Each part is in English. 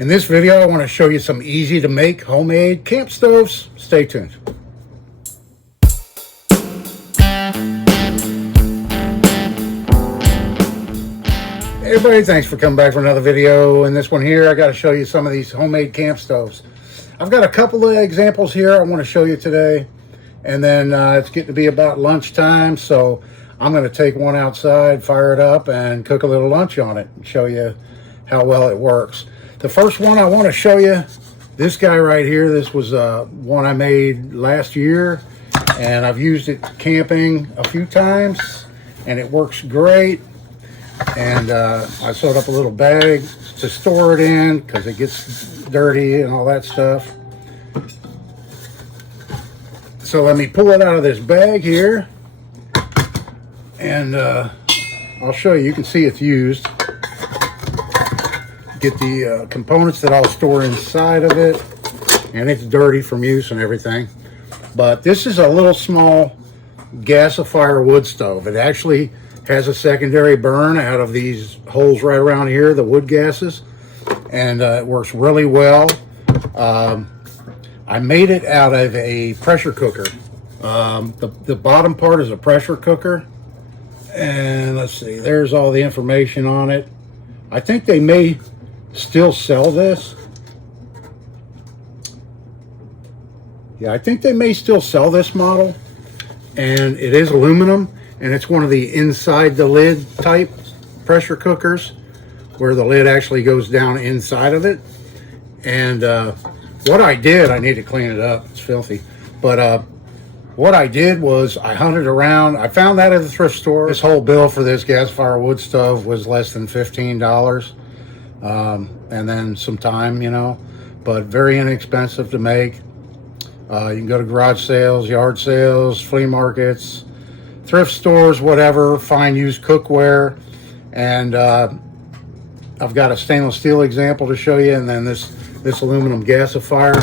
In this video, I want to show you some easy to make homemade camp stoves. Stay tuned. Hey everybody, thanks for coming back for another video. In this one here, I got to show you some of these homemade camp stoves. I've got a couple of examples here I want to show you today. And then it's getting to be about lunchtime, so I'm going to take one outside, fire it up, and cook a little lunch on it and show you how well it works. The first one I want to show you, this guy right here. This was one I made last year, and I've used it camping a few times, and it works great. And I sewed up a little bag to store it in because it gets dirty and all that stuff. So let me pull it out of this bag here, and I'll show you. You can see it's used. Get the components that I'll store inside of it, and it's dirty from use and everything. But this is a little small gasifier wood stove. It actually has a secondary burn out of these holes right around here, the wood gases, and it works really well. I made it out of a pressure cooker. The bottom part is a pressure cooker, and let's see, there's all the information on it. I think they may still sell this. Yeah, I think they may still sell this model, and it is aluminum, and it's one of the inside the lid type pressure cookers where the lid actually goes down inside of it. And what I did, I need to clean it up, it's filthy, but what I did was I hunted around. I found that at the thrift store. This whole bill for this gasifier wood stove was less than $15. And then some time, you know, but very inexpensive to make. You can go to garage sales, yard sales, flea markets, thrift stores, whatever, find used cookware. And I've got a stainless steel example to show you, and then this aluminum gasifier.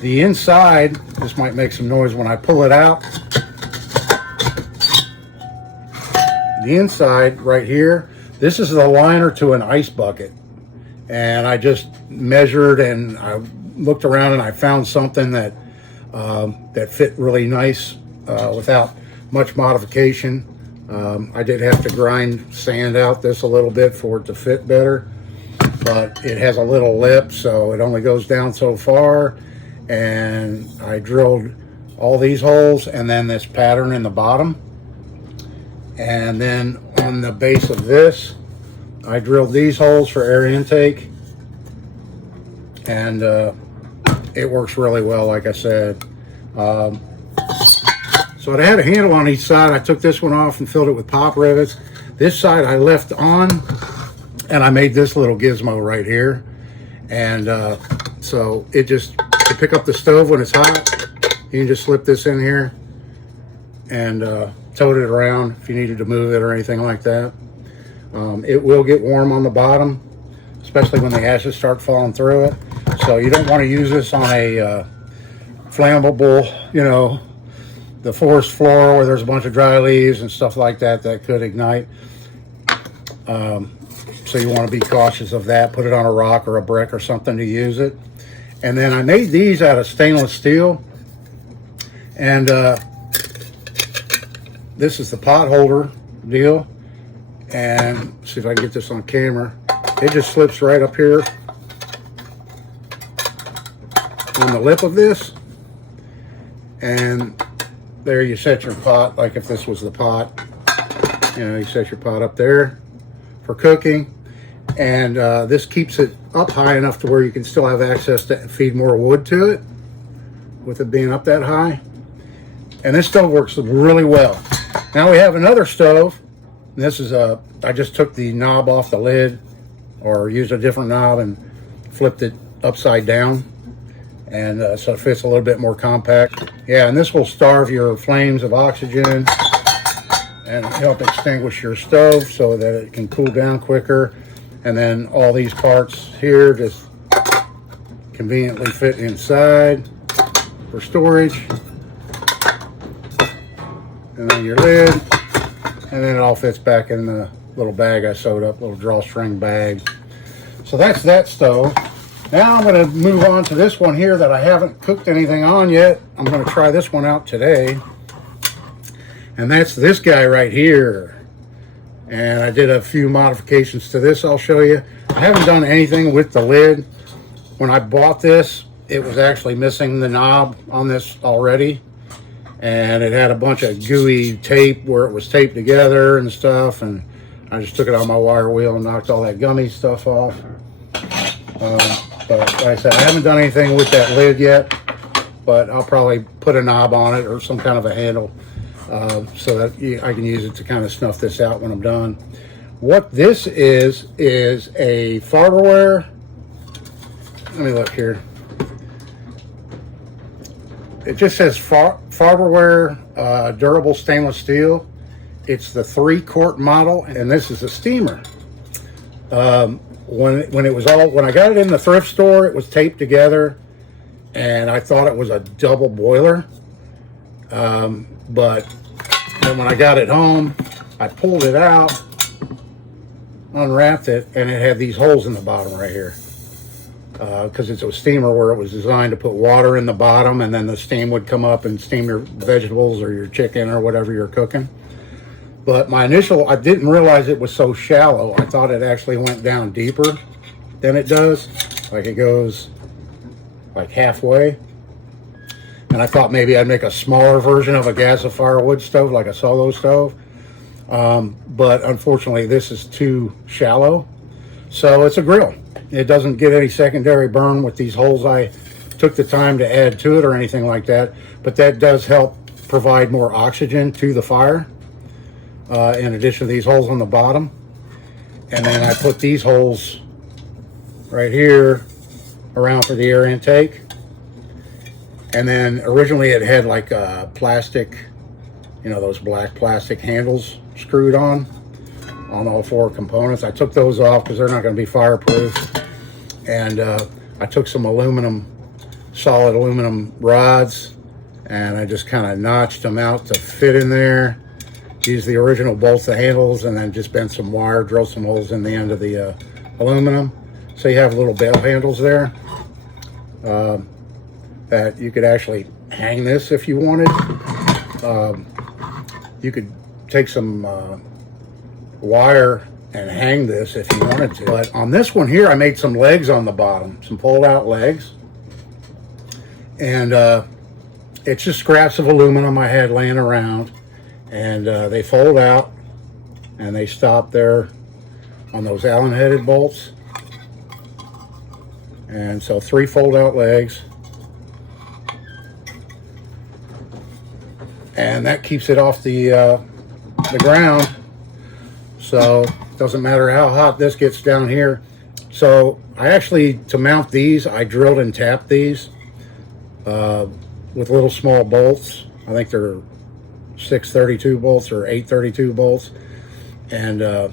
The inside, this might make some noise when I pull it out. The inside right here, this is the liner to an ice bucket. And I just measured and I looked around and I found something that that fit really nice without much modification. I did have to sand out this a little bit for it to fit better, but it has a little lip, so it only goes down so far. And I drilled all these holes and then this pattern in the bottom. And then on the base of this, I drilled these holes for air intake, and it works really well, like I said. So it had a handle on each side. I took this one off and filled it with pop rivets. This side I left on, and I made this little gizmo right here. And so it just, to pick up the stove when it's hot, you can just slip this in here and tote it around if you needed to move it or anything like that. It will get warm on the bottom, especially when the ashes start falling through it. So you don't want to use this on a flammable, you know, the forest floor where there's a bunch of dry leaves and stuff like that that could ignite. So you want to be cautious of that. Put it on a rock or a brick or something to use it. And then I made these out of stainless steel. And this is the pot holder deal. And see if I can get this on camera. It just slips right up here on the lip of this. And there you set your pot, like if this was the pot. You know, you set your pot up there for cooking. And this keeps it up high enough to where you can still have access to feed more wood to it with it being up that high. And this stove works really well. Now we have another stove. This is I just took the knob off the lid, or used a different knob and flipped it upside down, and so it fits a little bit more compact. Yeah, and this will starve your flames of oxygen and help extinguish your stove so that it can cool down quicker. And then all these parts here just conveniently fit inside for storage. And then your lid. And then it all fits back in the little bag I sewed up, little drawstring bag. So that's that stove. Now I'm going to move on to this one here that I haven't cooked anything on yet. I'm going to try this one out today. And that's this guy right here. And I did a few modifications to this I'll show you. I haven't done anything with the lid. When I bought this, it was actually missing the knob on this already. And it had a bunch of gooey tape where it was taped together and stuff. And I just took it on my wire wheel and knocked all that gummy stuff off. But like I said, I haven't done anything with that lid yet, but I'll probably put a knob on it or some kind of a handle so that I can use it to kind of snuff this out when I'm done. What this is a Farberware. Let me look here. It just says Farberware durable stainless steel. It's the 3-quart model, and this is a steamer. When I got it in the thrift store, it was taped together, and I thought it was a double boiler. But then when I got it home, I pulled it out, unwrapped it, and it had these holes in the bottom right here. Because it's a steamer where it was designed to put water in the bottom, and then the steam would come up and steam your vegetables or your chicken or whatever you're cooking. But I didn't realize it was so shallow. I thought it actually went down deeper than it does. Like it goes like halfway. And I thought maybe I'd make a smaller version of a gasifier wood stove, like a solo stove. But unfortunately, this is too shallow. So it's a grill. It doesn't get any secondary burn with these holes I took the time to add to it or anything like that. But that does help provide more oxygen to the fire. In addition to these holes on the bottom. And then I put these holes right here around for the air intake. And then originally it had like plastic, those black plastic handles screwed on all 4 components. I took those off because they're not going to be fireproof. And I took some solid aluminum rods, and I just kind of notched them out to fit in there. Used the original bolts, the handles, and then just bent some wire, drilled some holes in the end of the aluminum. So you have little bell handles there that you could actually hang this if you wanted. You could take some wire and hang this if you wanted to. But on this one here, I made some legs on the bottom, some fold-out legs. And it's just scraps of aluminum I had laying around. And they fold out and they stop there on those Allen-headed bolts. And so 3 fold-out legs. And that keeps it off the ground. So it doesn't matter how hot this gets down here. So I actually, to mount these, I drilled and tapped these with little small bolts. I think they're 632 bolts or 832 bolts. And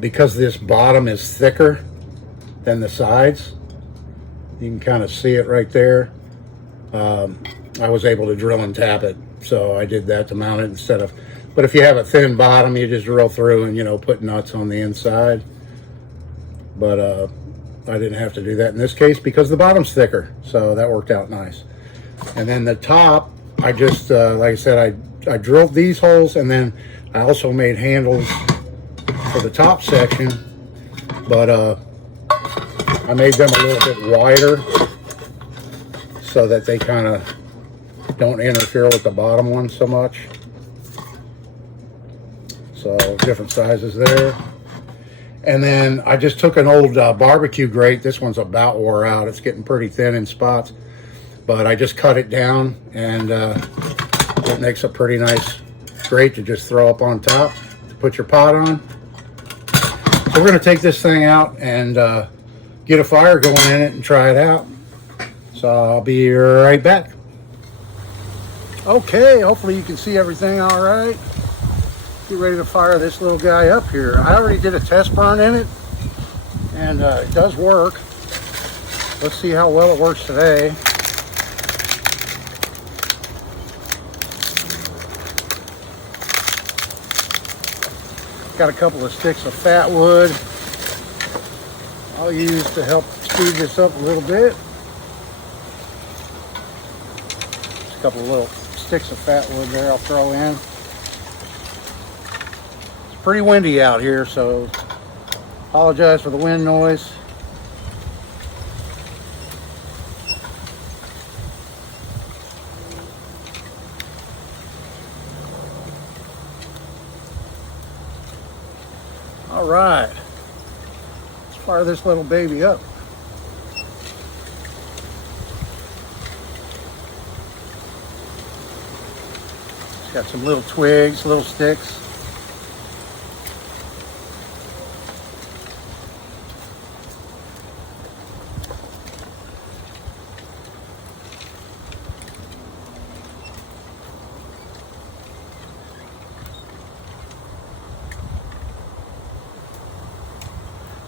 because this bottom is thicker than the sides, you can kind of see it right there. I was able to drill and tap it, so I did that to mount it instead of, but if you have a thin bottom, you just drill through and put nuts on the inside. But I didn't have to do that in this case because the bottom's thicker, so that worked out nice. And then the top, I just like I said, I drilled these holes, and then I also made handles for the top section, but I made them a little bit wider so that they kind of don't interfere with the bottom one so much. So different sizes there. And then I just took an old barbecue grate. This one's about wore out. It's getting pretty thin in spots, but I just cut it down, and it makes a pretty nice grate to just throw up on top to put your pot on. So we're going to take this thing out and get a fire going in it and try it out. So I'll be right back. Okay, hopefully you can see everything all right. Get ready to fire this little guy up here. I already did a test burn in it, and it does work. Let's see how well it works today. Got a couple of sticks of fat wood. I'll use to help speed this up a little bit. Just a couple of little sticks of fat wood there I'll throw in. It's pretty windy out here, so apologize for the wind noise. All right, let's fire this little baby up. It's got some little twigs, little sticks.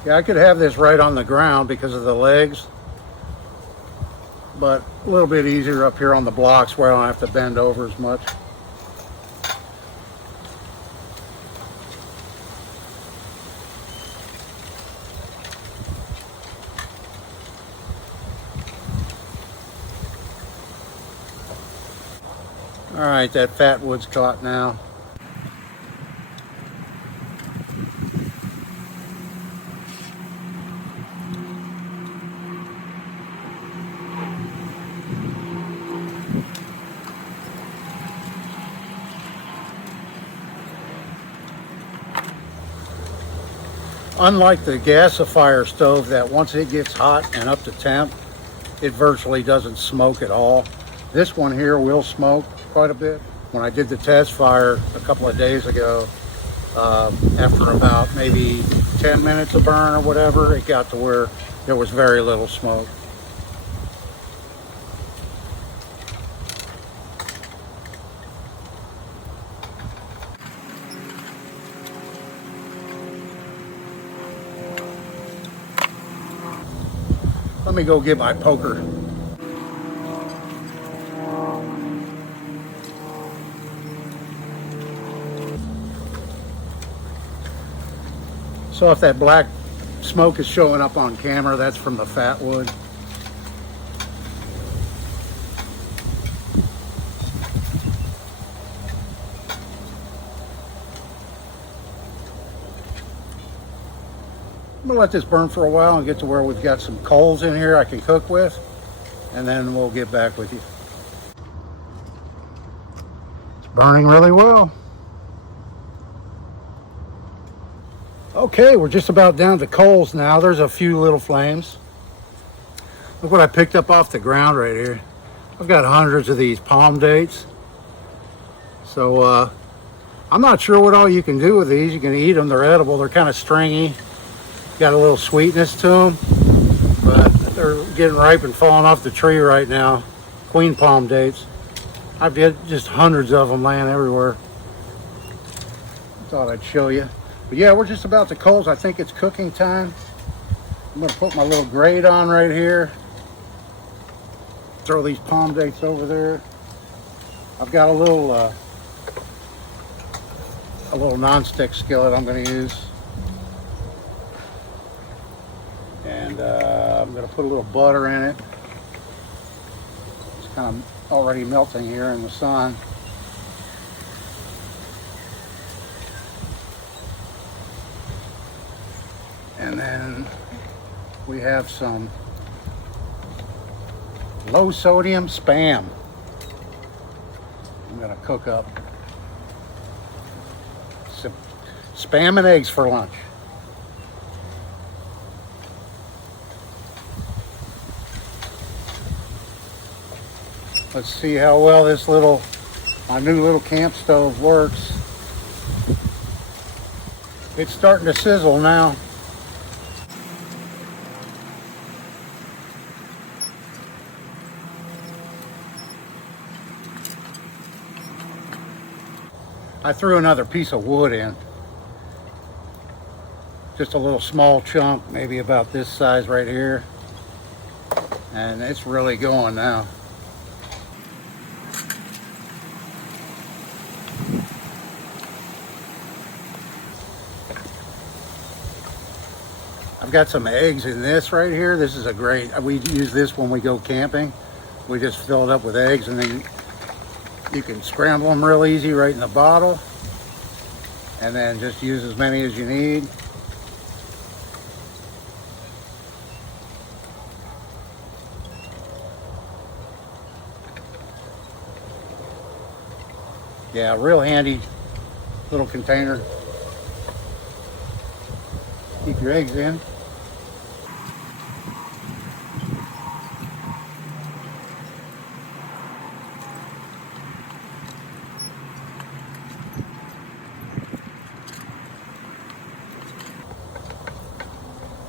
Yeah, I could have this right on the ground because of the legs, but a little bit easier up here on the blocks where I don't have to bend over as much. All right, that fat wood's caught now. Unlike the gasifier stove that once it gets hot and up to temp, it virtually doesn't smoke at all. This one here will smoke quite a bit. When I did the test fire a couple of days ago, after about maybe 10 minutes of burn or whatever, it got to where there was very little smoke. Let me go get my poker. So if that black smoke is showing up on camera, that's from the fat wood. I'm gonna let this burn for a while and get to where we've got some coals in here I can cook with, and then we'll get back with you. It's burning really well. Okay, we're just about down to coals now. There's a few little flames. Look what I picked up off the ground right here. I've got hundreds of these palm dates. So I'm not sure what all you can do with these. You can eat them, they're edible, they're kind of stringy. Got a little sweetness to them, but they're getting ripe and falling off the tree right now. Queen palm dates. I've got just hundreds of them laying everywhere. Thought I'd show you. But yeah, we're just about to coals. I think it's cooking time. I'm gonna put my little grate on right here. Throw these palm dates over there. I've got a little non-stick skillet I'm gonna use. And I'm going to put a little butter in it. It's kind of already melting here in the sun. And then we have some low sodium Spam. I'm going to cook up some Spam and eggs for lunch. Let's see how well my new little camp stove works. It's starting to sizzle now. I threw another piece of wood in. Just a little small chunk, maybe about this size right here. And it's really going now. I've got some eggs in this right here. This is a great, we use this when we go camping. We just fill it up with eggs, and then you can scramble them real easy right in the bottle, and then just use as many as you need. Yeah, real handy little container. Keep your eggs in.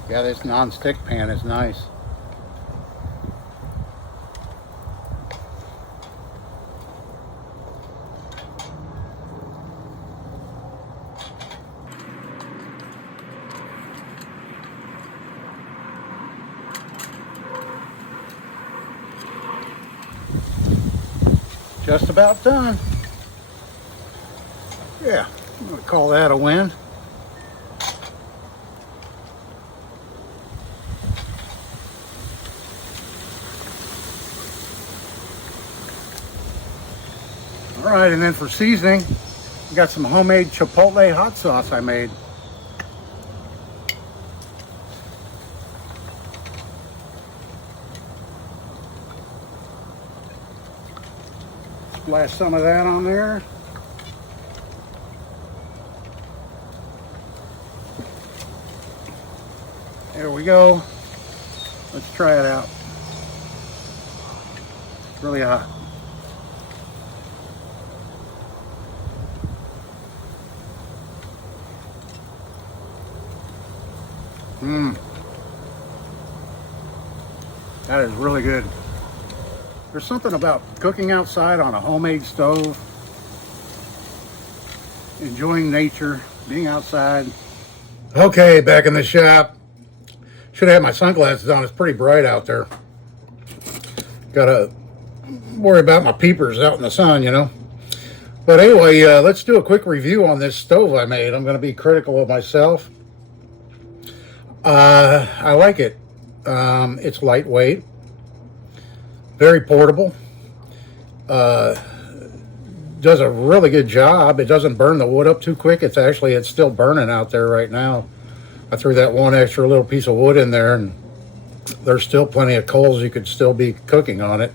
Yeah, this non-stick pan is nice. Just about done. Yeah, I'm gonna call that a win. All right, and then for seasoning, I got some homemade chipotle hot sauce I made. Splash some of that on there. There we go. Let's try it out. It's really hot. That is really good. There's something about cooking outside on a homemade stove, enjoying nature, being outside. Okay, back in the shop. Should have my sunglasses on. It's pretty bright out there. Gotta worry about my peepers out in the sun, you know. But anyway, let's do a quick review on this stove I made. I'm going to be critical of myself. I like it. It's lightweight, very portable, does a really good job. It doesn't burn the wood up too quick. It's still burning out there right now. I threw that one extra little piece of wood in there, and there's still plenty of coals you could still be cooking on it.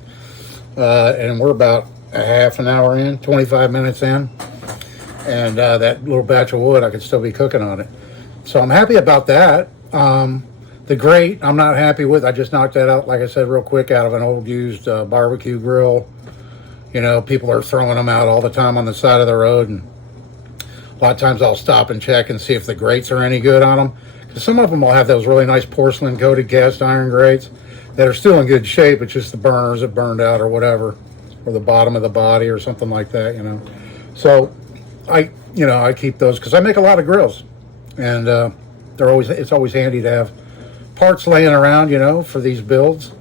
And we're about a half an hour in, 25 minutes in, and that little batch of wood I could still be cooking on it. So I'm happy about that. The grate, I'm not happy with. I just knocked that out, like I said, real quick out of an old used barbecue grill. You know, people are throwing them out all the time on the side of the road, and a lot of times I'll stop and check and see if the grates are any good on them. Because some of them will have those really nice porcelain coated cast iron grates that are still in good shape. It's just the burners that burned out or whatever, or the bottom of the body or something like that, you know. So I keep those because I make a lot of grills, and it's always handy to have parts laying around, you know, for these builds.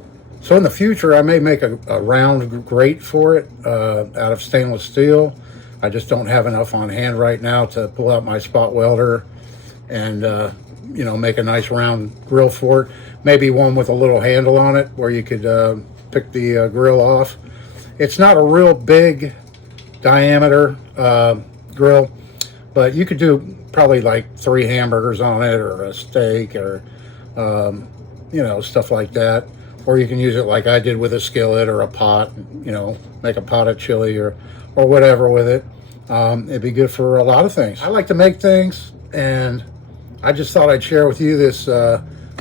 So in the future, I may make a round grate for it out of stainless steel. I just don't have enough on hand right now to pull out my spot welder and, make a nice round grill for it. Maybe one with a little handle on it where you could pick the grill off. It's not a real big diameter grill, but you could do probably like 3 hamburgers on it, or a steak, or stuff like that. Or you can use it like I did with a skillet or a pot, make a pot of chili or whatever with it. It'd be good for a lot of things. I like to make things, and I just thought I'd share with you this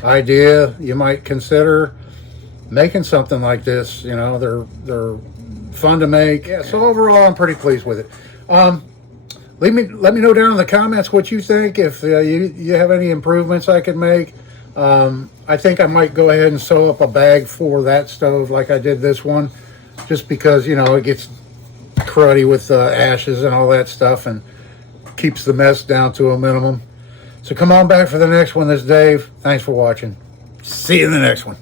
idea. You might consider making something like this. You know, they're fun to make. Yeah, so overall, I'm pretty pleased with it. Let me know down in the comments what you think. If you have any improvements I could make. I think I might go ahead and sew up a bag for that stove like I did this one, just because, it gets cruddy with ashes and all that stuff, and keeps the mess down to a minimum. So come on back for the next one. This is Dave. Thanks for watching. See you in the next one.